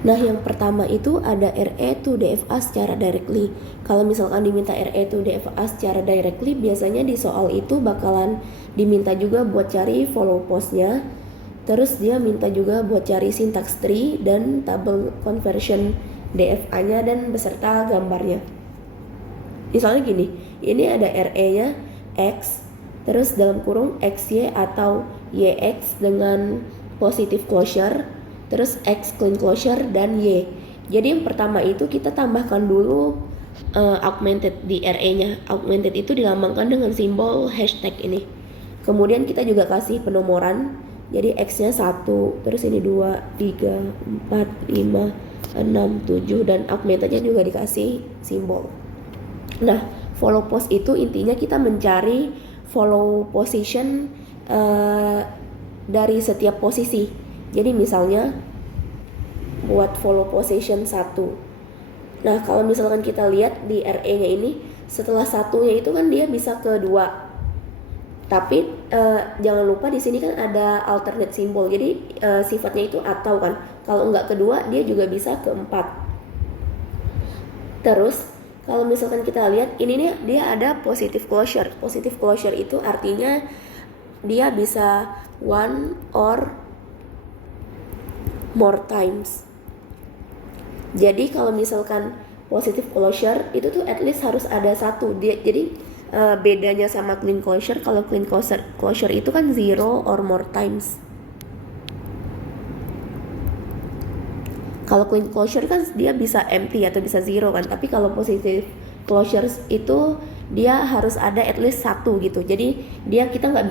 Nah, yang pertama itu ada RE to DFA secara directly. Kalau misalkan diminta RE to DFA secara directly, biasanya di soal itu bakalan diminta juga buat cari follow postnya. Terus dia minta juga buat cari syntax tree dan table conversion DFA-nya dan beserta gambarnya. Misalnya gini, ini ada RE-nya X, terus dalam kurung XY atau YX dengan positive closure, terus X clean closure dan Y. Jadi yang pertama itu kita tambahkan dulu augmented di RE-nya. Augmented itu dilambangkan dengan simbol hashtag ini. Kemudian kita juga kasih penomoran. Jadi X-nya 1, terus ini 2, 3, 4, 5, 6, 7 dan augmentednya juga dikasih simbol. Nah, follow post itu intinya kita mencari follow position dari setiap posisi. Jadi misalnya buat follow position 1. Nah, kalau misalkan kita lihat di RE-nya ini, setelah satunya itu kan dia bisa ke 2. Tapi jangan lupa di sini kan ada alternate simbol. Jadi sifatnya itu atau kan. Kalau enggak kedua, dia juga bisa ke 4. Terus kalau misalkan kita lihat ini nih, dia ada positive closure. Positive closure itu artinya dia bisa one or more times. Jadi kalau misalkan positive closure itu tuh at least harus ada satu. Jadi bedanya sama clean closure, kalau clean closure itu kan 0 or more times. Kalau clean closure kan dia bisa empty atau bisa 0 kan, tapi kalau positive closure itu dia harus ada at least 1 gitu. Jadi kita nggak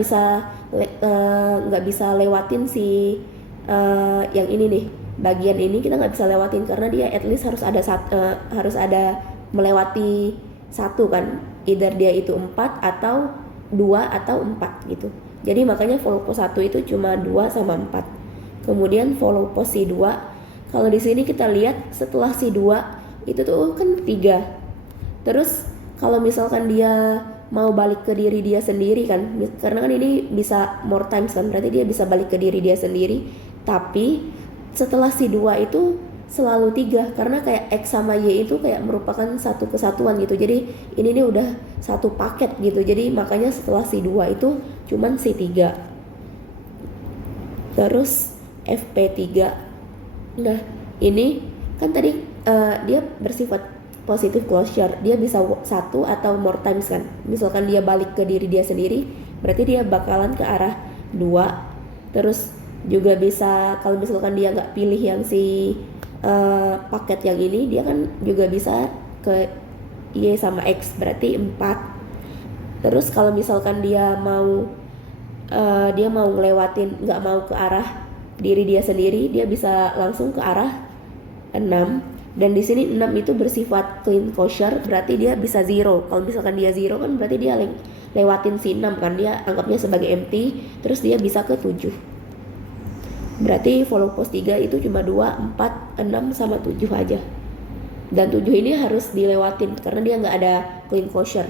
bisa lewatin si yang ini nih, bagian ini kita nggak bisa lewatin karena dia at least harus ada melewati 1 kan, either dia itu 4 atau 2 atau 4 gitu. Jadi makanya follow post 1 itu cuma 2 sama 4. Kemudian follow post si 2, kalau di sini kita lihat setelah si 2 itu tuh kan 3. Terus kalau misalkan dia mau balik ke diri dia sendiri kan, karena kan ini bisa more times kan, berarti dia bisa balik ke diri dia sendiri. Tapi setelah si 2 itu selalu 3, karena kayak X sama Y itu kayak merupakan satu kesatuan gitu. Jadi ini nih udah satu paket gitu. Jadi makanya setelah si 2 itu cuman si 3. Terus FP3. Nah, ini kan tadi dia bersifat positive closure. Dia bisa 1 atau more times kan. Misalkan dia balik ke diri dia sendiri, berarti dia bakalan ke arah 2. Terus juga bisa kalau misalkan dia nggak pilih yang si paket yang ini, dia kan juga bisa ke Y sama X, berarti 4. Terus kalau misalkan dia mau ngelewatin, nggak mau ke arah diri dia sendiri, dia bisa langsung ke arah 6. Dan di sini 6 itu bersifat clean closure, berarti dia bisa 0. Kalau misalkan dia 0 kan berarti dia lewatin si 6 kan, dia anggapnya sebagai empty, terus dia bisa ke 7. Berarti follow post 3 itu cuma 2, 4, 6, sama 7 aja. Dan 7 ini harus dilewatin karena dia nggak ada clean closure.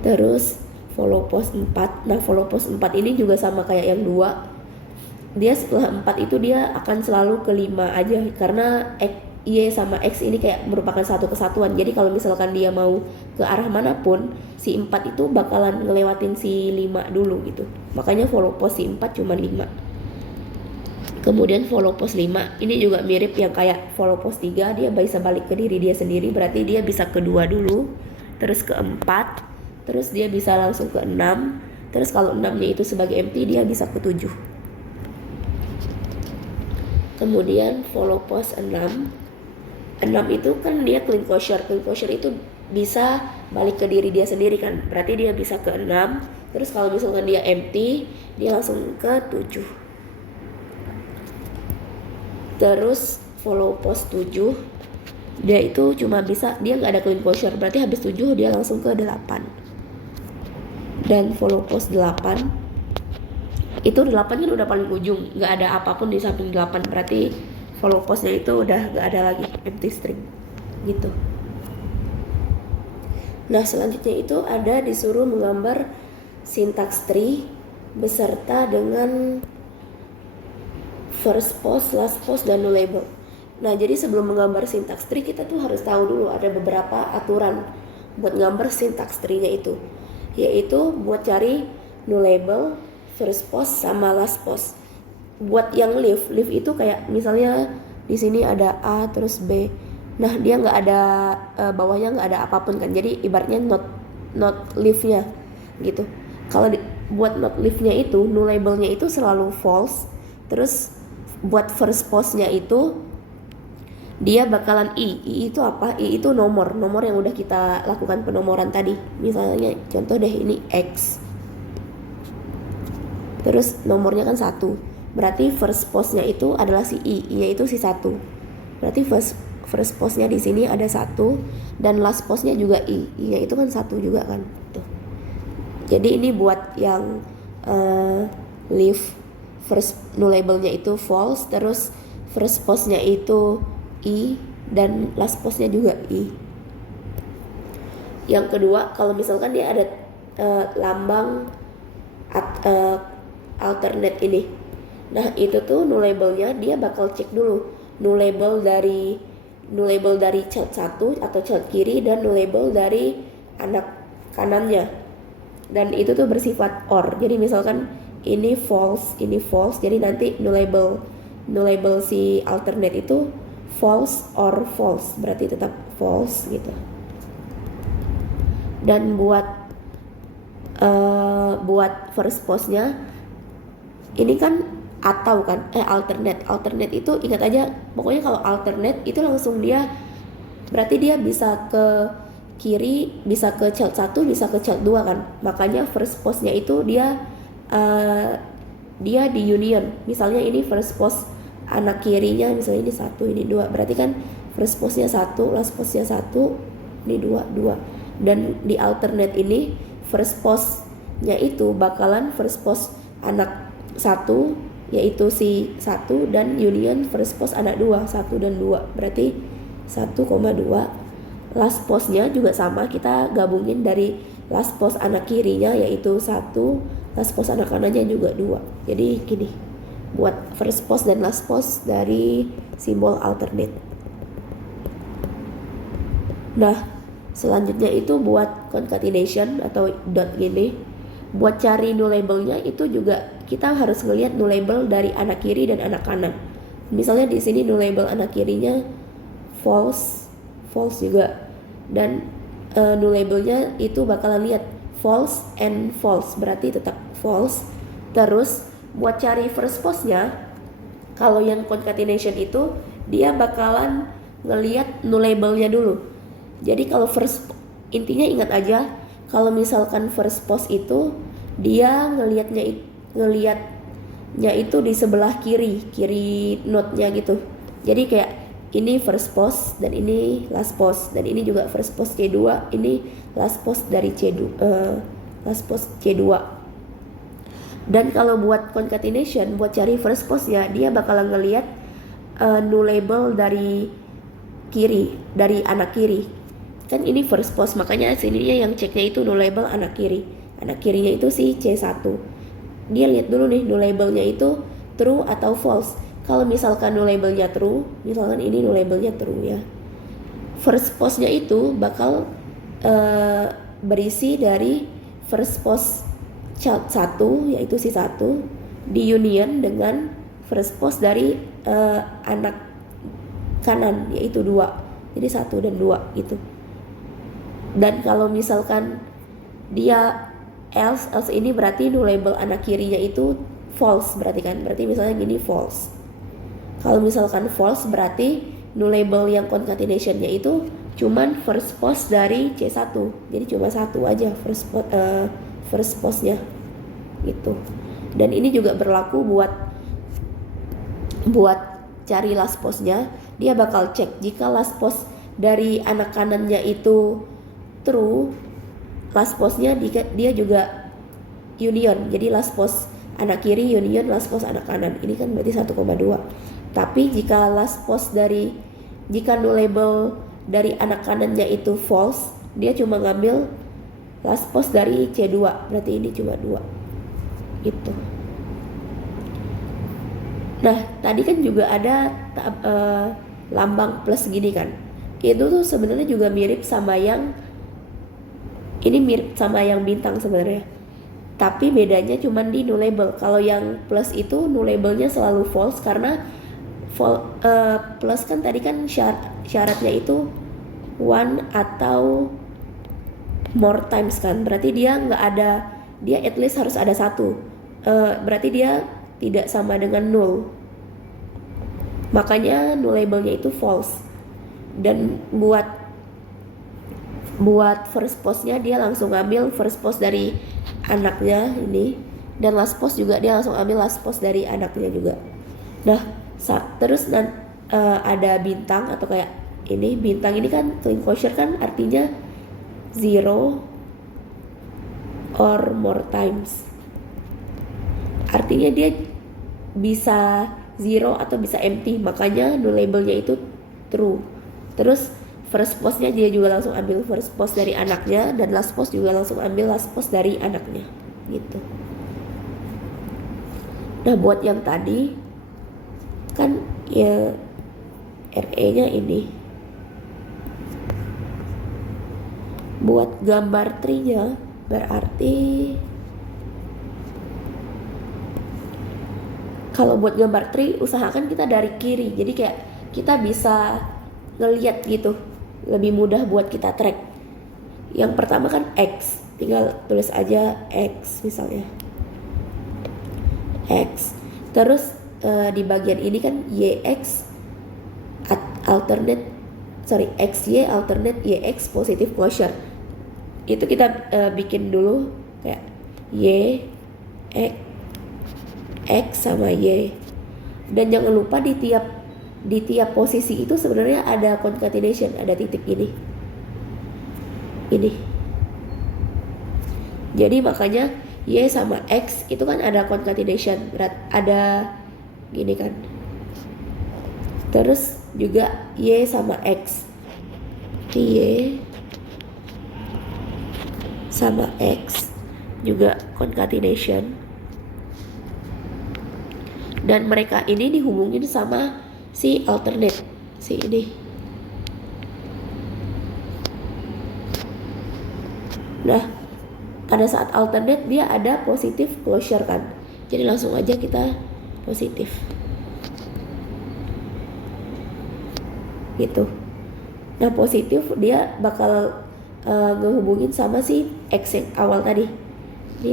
Terus follow post 4. Nah, follow post 4 ini juga sama kayak yang 2. Dia setelah 4 itu dia akan selalu ke 5 aja, karena Y sama X ini kayak merupakan satu kesatuan. Jadi kalau misalkan dia mau ke arah manapun, si 4 itu bakalan ngelewatin si 5 dulu gitu. Makanya follow post si 4 cuma 5. Kemudian follow post 5 ini juga mirip yang kayak follow post 3, dia bisa balik ke diri dia sendiri, berarti dia bisa ke 2 dulu, terus ke 4, terus dia bisa langsung ke 6, terus kalau 6-nya itu sebagai empty dia bisa ke 7. Kemudian follow post 6 itu kan dia clean closure itu bisa balik ke diri dia sendiri kan, berarti dia bisa ke 6, terus kalau misalkan dia empty dia langsung ke 7. Terus follow post 7 dia itu cuma bisa, dia nggak ada clean closure, berarti habis 7 dia langsung ke 8. Dan follow post 8 itu 8 kan udah paling ujung, nggak ada apapun di samping 8, berarti follow postnya itu udah nggak ada lagi, empty string gitu. Nah, selanjutnya itu ada disuruh menggambar syntax tree beserta dengan first post, last post, dan nullable. Nah, jadi sebelum menggambar syntax tree kita tuh harus tahu dulu ada beberapa aturan buat gambar syntax tree-nya itu. Yaitu buat cari nullable, first post sama last post. Buat yang leaf itu kayak misalnya di sini ada A terus B. Nah, dia nggak ada bawahnya nggak ada apapun kan. Jadi ibaratnya not leaf-nya gitu. Kalau buat not leaf-nya itu nullable-nya itu selalu false. Terus buat first post-nya itu dia bakalan I itu apa? I itu nomor yang udah kita lakukan penomoran tadi. Misalnya contoh deh, ini X, terus nomornya kan 1, berarti first postnya itu adalah si I yaitu si 1. Berarti first postnya di sini ada 1 dan last postnya juga I nya itu kan 1 juga kan tuh. Jadi ini buat yang leaf, first nullable-nya itu false, terus first postnya itu I dan last postnya juga I. Yang kedua, kalau misalkan dia ada lambang alternate ini, nah itu tuh nullable-nya dia bakal cek dulu nullable dari child 1 atau child kiri dan nullable dari anak kanannya, dan itu tuh bersifat OR. Jadi misalkan ini false, jadi nanti nullable si alternate itu false or false, berarti tetap false gitu. Dan buat first postnya ini kan atau kan alternate itu ingat aja, pokoknya kalau alternate itu langsung dia berarti dia bisa ke kiri, bisa ke child 1, bisa ke child 2 kan. Makanya first postnya itu dia di union. Misalnya ini first post anak kirinya misalnya ini 1, ini 2, berarti kan first postnya 1, last postnya 1, ini 2. Dan di alternate ini first postnya itu bakalan first post anak 1 yaitu si 1 dan union first post anak 2, 1 dan 2, berarti 1,2. Last postnya juga sama, kita gabungin dari last post anak kirinya yaitu 1, last post anak kanannya juga 2. Jadi gini buat first post dan last post dari simbol alternate. Nah, selanjutnya itu buat concatenation atau dot gini. Buat cari nullable-nya itu juga kita harus ngelihat nullable dari anak kiri dan anak kanan. Misalnya di sini nullable anak kirinya false juga, dan nullable-nya itu bakalan lihat false and false, berarti tetap false. Terus buat cari first postnya, kalau yang concatenation itu dia bakalan ngelihat nullable-nya dulu. Jadi kalau intinya ingat aja, kalau misalkan first post itu dia ngelihatnya itu di sebelah kiri node-nya gitu. Jadi kayak ini first post dan ini last post, dan ini juga first post C2, ini last post dari last post C2. Dan kalau buat concatenation, buat cari first postnya, dia bakalan ngelihat nullable dari kiri, dari anak kiri. Kan ini first post, makanya sininya yang ceknya itu nullable anak kiri. Anak kirinya itu si C1. Dia lihat dulu nih nullable-nya itu true atau false. Kalau misalkan nullable-nya true, misalkan ini nullable-nya true ya, first postnya itu bakal berisi dari first post child 1 yaitu si 1 di union dengan first post dari anak kanan yaitu 2. Jadi 1 dan 2 gitu. Dan kalau misalkan dia else ini berarti nullable anak kirinya itu false, berarti misalnya gini false. Kalau misalkan false berarti nullable yang concatenation-nya itu cuman first post dari C1. Jadi cuma 1 aja first postnya gitu. Dan ini juga berlaku buat cari last postnya. Dia bakal cek jika last post dari anak kanannya itu true, last postnya dia juga union. Jadi last post anak kiri union last post anak kanan, ini kan berarti 1,2. Tapi jika jika nullable dari anak kanannya itu false, dia cuma ngambil last post dari C2, berarti ini cuma 2 gitu. Nah, tadi kan juga ada lambang plus gini kan. Itu tuh sebenarnya juga mirip sama yang ini, mirip sama yang bintang sebenarnya. Tapi bedanya cuma di nullable. Kalau yang plus itu nullable-nya selalu false karena plus kan tadi kan syaratnya itu one atau more times kan. Berarti dia nggak ada, dia at least harus ada satu. Berarti dia tidak sama dengan null. Makanya nullable-nya itu false. Dan buat first post-nya dia langsung ambil first post dari anaknya ini, dan last post juga dia langsung ambil last post dari anaknya juga. Nah, terus ada bintang atau kayak ini, bintang ini kan clean closure kan artinya zero or more times. Artinya dia bisa zero atau bisa empty, makanya nullable-nya itu true. Terus first post-nya dia juga langsung ambil first post dari anaknya, dan last post juga langsung ambil last post dari anaknya gitu. Nah, buat yang tadi kan ya RE-nya ini. Buat gambar tree-nya berarti kalau buat gambar tree usahakan kita dari kiri, jadi kayak kita bisa ngeliat gitu, lebih mudah buat kita track. Yang pertama kan X, tinggal tulis aja X misalnya X. Terus di bagian ini kan YX XY alternate YX positive closure. Itu kita bikin dulu kayak Y X sama Y. Dan jangan lupa di tiap posisi itu sebenarnya ada concatenation, ada titik ini. Jadi makanya Y sama X itu kan ada concatenation, ada gini kan. Terus juga Y sama X, Y sama X juga concatenation, dan mereka ini dihubungin sama si alternate, si ini. Nah, pada saat alternate dia ada positive closure kan, jadi langsung aja kita positif gitu. Nah, positif dia bakal ngehubungin sama si X yang awal tadi. Ini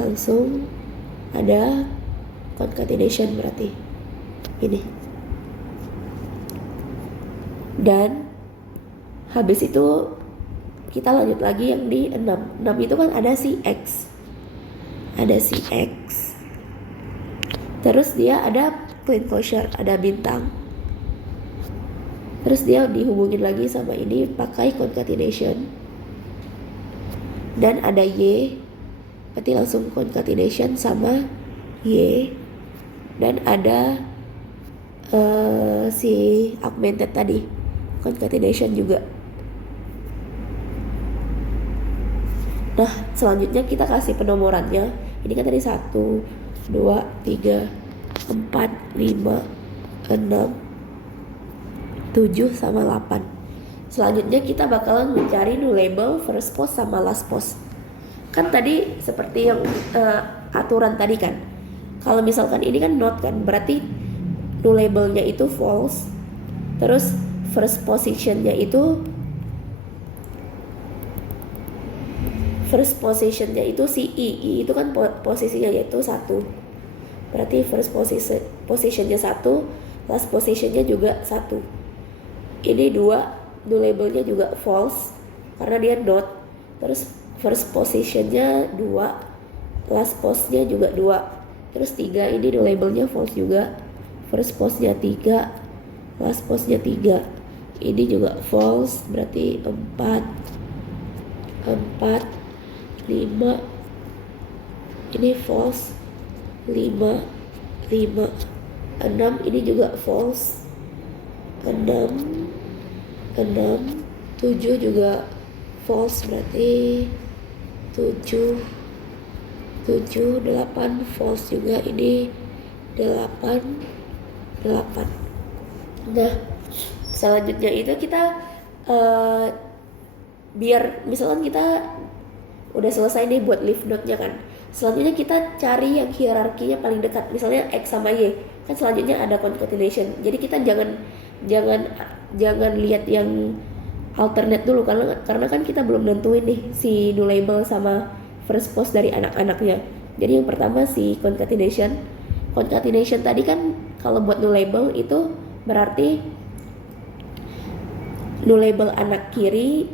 langsung ada concatenation berarti ini. Dan habis itu kita lanjut lagi yang di 6 itu kan ada si X. Terus dia ada clean closure, ada bintang. Terus dia dihubungin lagi sama ini pakai concatenation. Dan ada Y, berarti langsung concatenation sama Y. Dan ada si augmented tadi, concatenation juga. Nah, selanjutnya kita kasih penomorannya. Ini kan tadi 1, 2, 3, 4, 5, 6, 7 sama 8. Selanjutnya kita bakalan mencari nullable first post sama last post. Kan tadi seperti yang aturan tadi kan. Kalau misalkan ini kan not kan, berarti nullable-nya itu false. Terus first position-nya itu si I itu kan posisinya yaitu 1. Berarti first position-nya 1, last position-nya juga 1. Ini 2, nullable-nya juga false karena dia not. Terus first position-nya 2, last post-nya juga 2. Terus 3, ini nullable-nya false juga. First post-nya 3, last post-nya 3. Ini juga false, berarti 4, 5. Ini false, 5, 6. Ini juga false, 6, 7 juga false, berarti 7, 8 false juga. Ini 8 8. Nah, selanjutnya itu kita biar misalkan kita udah selesai nih buat leaf node-nya kan. Selanjutnya kita cari yang hierarkinya paling dekat, misalnya X sama Y. Kan selanjutnya ada concatenation. Jadi kita jangan lihat yang alternate dulu karena kan kita belum nentuin nih si nullable sama first post dari anak-anaknya. Jadi yang pertama si concatenation. Concatenation tadi kan kalau buat nullable itu berarti nullable anak kiri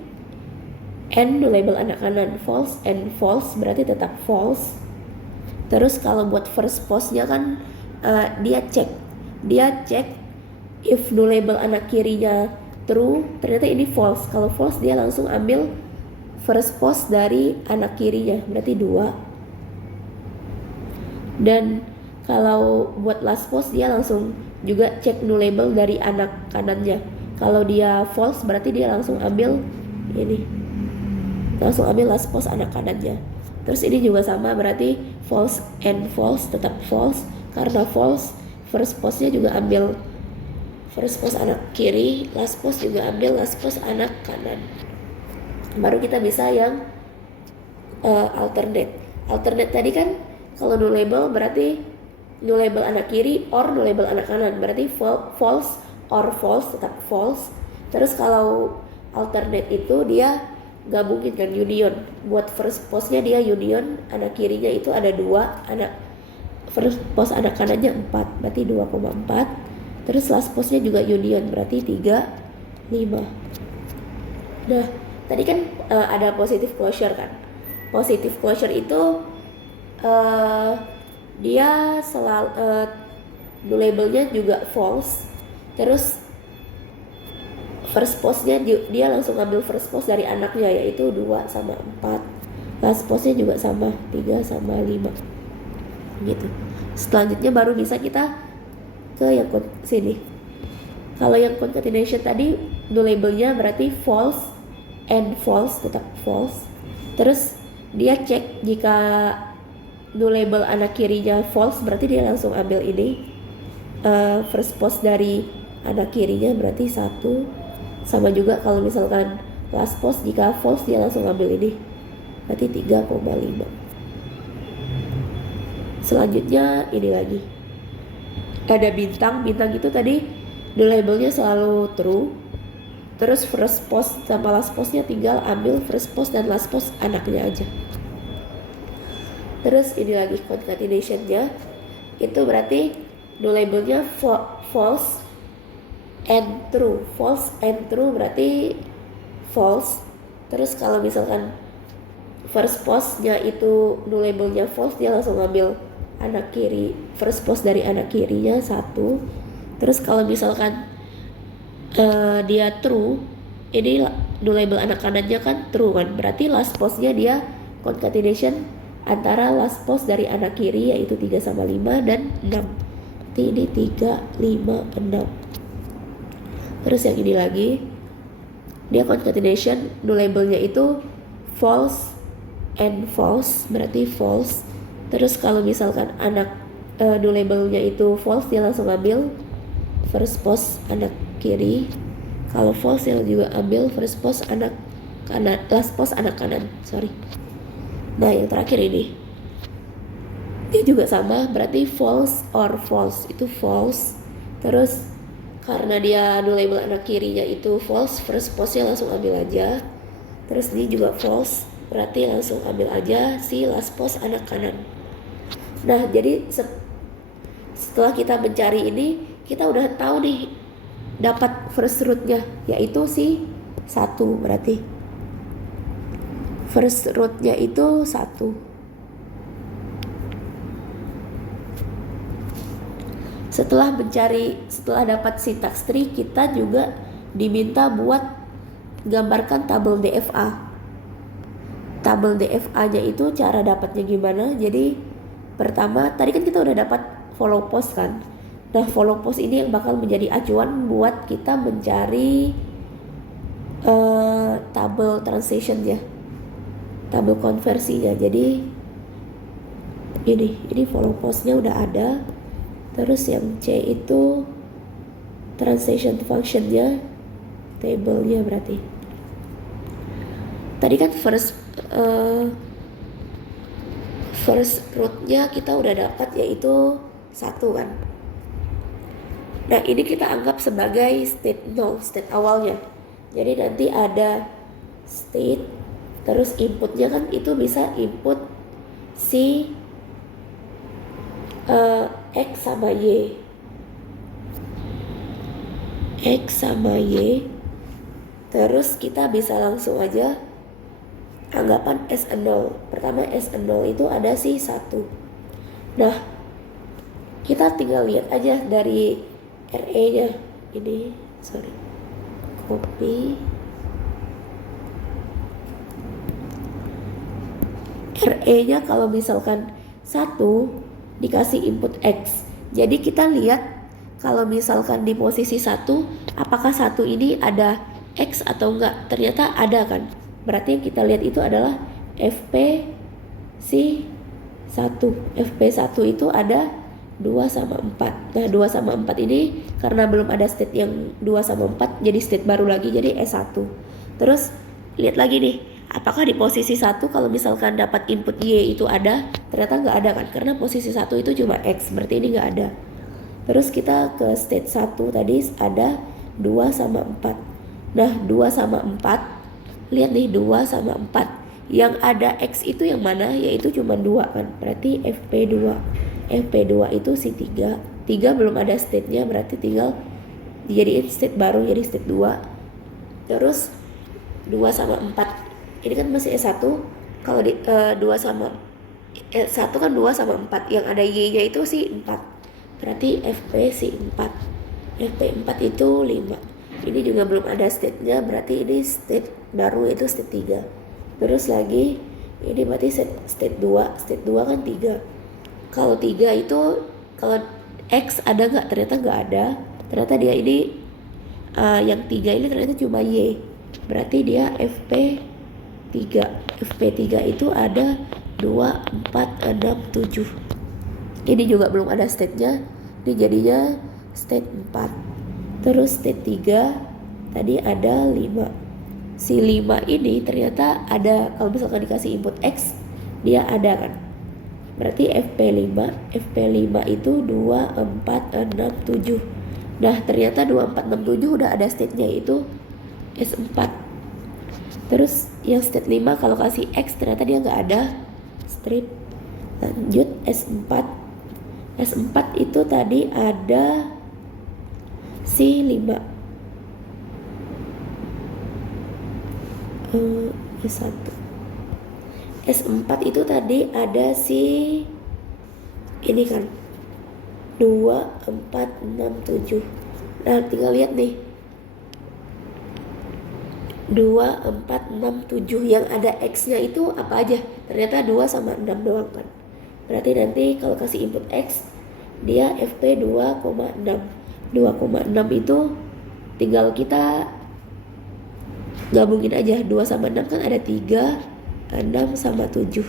and nullable anak kanan, false and false berarti tetap false. Terus kalau buat first postnya kan dia cek if nullable anak kirinya true, ternyata ini false. Kalau false dia langsung ambil first post dari anak kirinya, berarti 2. Dan kalau buat last post dia langsung juga cek nullable dari anak kanannya. Kalau dia false berarti dia langsung ambil last post anak kanannya. Terus ini juga sama, berarti false and false tetap false. Karena false, first postnya juga ambil first post anak kiri, last post juga ambil last post anak kanan. Baru kita bisa yang alternate. Alternate tadi kan kalau nullable berarti nullable anak kiri or nullable anak kanan, berarti false or false tetap false. Terus kalau alternate itu dia gabungin kan union. Buat first postnya dia union, anak kirinya itu ada 2, anak first post anak kanannya 4, berarti 2,4. Terus last postnya juga union, berarti 3, 5. Nah, tadi kan ada positive closure kan. Positive closure itu dia selalu nullable-nya juga false. Terus first postnya dia langsung ambil first post dari anaknya, yaitu 2 sama 4. Last postnya juga sama 3 sama 5 gitu. Selanjutnya baru bisa kita ke yang sini. Kalau yang concatenation tadi nullable-nya berarti false and false tetap false. Terus dia cek jika nullable anak kirinya false berarti dia langsung ambil ini first post dari anak kirinya, berarti 1. Sama juga kalau misalkan last post jika false dia langsung ambil ini, berarti 3,5. Selanjutnya ini lagi ada bintang itu tadi nullable-nya selalu true. Terus first post sama last postnya tinggal ambil first post dan last post anaknya aja. Terus ini lagi concatenation-nya itu berarti nullable-nya false and true. False and true berarti false. Terus kalau misalkan first postnya itu nullable-nya false, dia langsung ngambil anak kiri, first post dari anak kirinya 1. Terus kalau misalkan dia true, ini nullable anak kanannya kan true kan, berarti last postnya dia concatenation antara last post dari anak kiri yaitu 3 sama 5 dan 6. Berarti ini 3, 5, 6. Terus yang ini lagi dia concatenation nullable-nya itu false and false, berarti false. Terus kalau misalkan anak nullable-nya itu false, dia langsung ambil first post anak kiri. Kalau false dia juga ambil first post anak kanan, last post anak kanan, Nah yang terakhir ini dia juga sama, berarti false or false, itu false. Terus karena dia nullable anak kirinya itu false, first postnya langsung ambil aja. Terus ini juga false, berarti langsung ambil aja si last post anak kanan. Nah jadi setelah kita mencari ini, kita udah tahu nih dapat first root-nya, yaitu si 1, berarti first root-nya itu 1. Setelah dapat syntax tree, kita juga diminta buat gambarkan tabel DFA. Tabel DFA-nya itu cara dapatnya gimana? Jadi pertama, tadi kan kita udah dapat follow post kan. Nah, follow post ini yang bakal menjadi acuan buat kita mencari tabel translation ya, tabel konversinya. Jadi ini follow postnya udah ada. Terus yang C itu translation functionnya, table-nya berarti. Tadi kan first root-nya kita udah dapat, yaitu 1 kan. Nah ini kita anggap sebagai state 0, state awalnya. Jadi nanti ada state, terus inputnya kan itu bisa input si X sama Y. X sama Y. Terus kita bisa langsung aja anggapan S0. Pertama S0 itu ada si 1. Nah kita tinggal lihat aja dari RE nya. Ini copy RE nya kalau misalkan 1 dikasih input X. Jadi kita lihat kalau misalkan di posisi 1, apakah 1 ini ada X atau enggak. Ternyata ada kan. Berarti yang kita lihat itu adalah FP si 1. FP1 itu ada 2 sama 4. Nah 2 sama 4 ini karena belum ada state yang 2 sama 4, jadi state baru lagi, jadi S1. Terus lihat lagi nih, apakah di posisi 1 kalau misalkan dapat input Y itu ada. Ternyata nggak ada kan, karena posisi 1 itu cuma X, berarti ini nggak ada. Terus kita ke state 1 tadi ada 2 sama 4. Nah 2 sama 4, lihat nih 2 sama 4, yang ada X itu yang mana, yaitu cuma 2 kan, berarti FP2. FP2 itu si 3 belum ada state-nya, berarti tinggal dijadiin state baru, jadi state 2. Terus 2 sama 4, ini kan masih S1. Kalau di 2 sama S1 kan 2 sama 4, yang ada Y nya itu si 4, berarti FP si 4. FP4 itu 5. Ini juga belum ada state-nya, berarti ini state baru, itu state 3. Terus lagi ini berarti state 2. State 2 kan 3. Kalau 3 itu, kalau X ada nggak? Ternyata nggak ada. Ternyata dia ini yang 3 ini ternyata cuma Y. Berarti dia FP3. FP3 itu ada 2, 4, 6, 7. Ini juga belum ada state-nya. Ini jadinya state 4. Terus state 3 tadi ada 5. Si 5 ini ternyata ada, kalau misalkan dikasih input X, dia ada kan. Berarti FP5 itu 2, 4, 6, 7. Nah ternyata 2, 4, 6, 7 udah ada state-nya, itu S4. Terus yang state 5 kalau kasih X ternyata dia nggak ada, strip. Lanjut S4. S4 itu tadi ada si 5. S1. S4 itu tadi ada si ini kan 2, 4, 6, 7. Nah tinggal lihat nih 2, 4, 6, 7, yang ada X nya itu apa aja. Ternyata 2 sama 6 doang kan. Berarti nanti kalau kasih input X, dia FP 2,6. 2,6 itu tinggal kita gabungin aja. 2 sama 6 kan ada 3, 6 sama 7.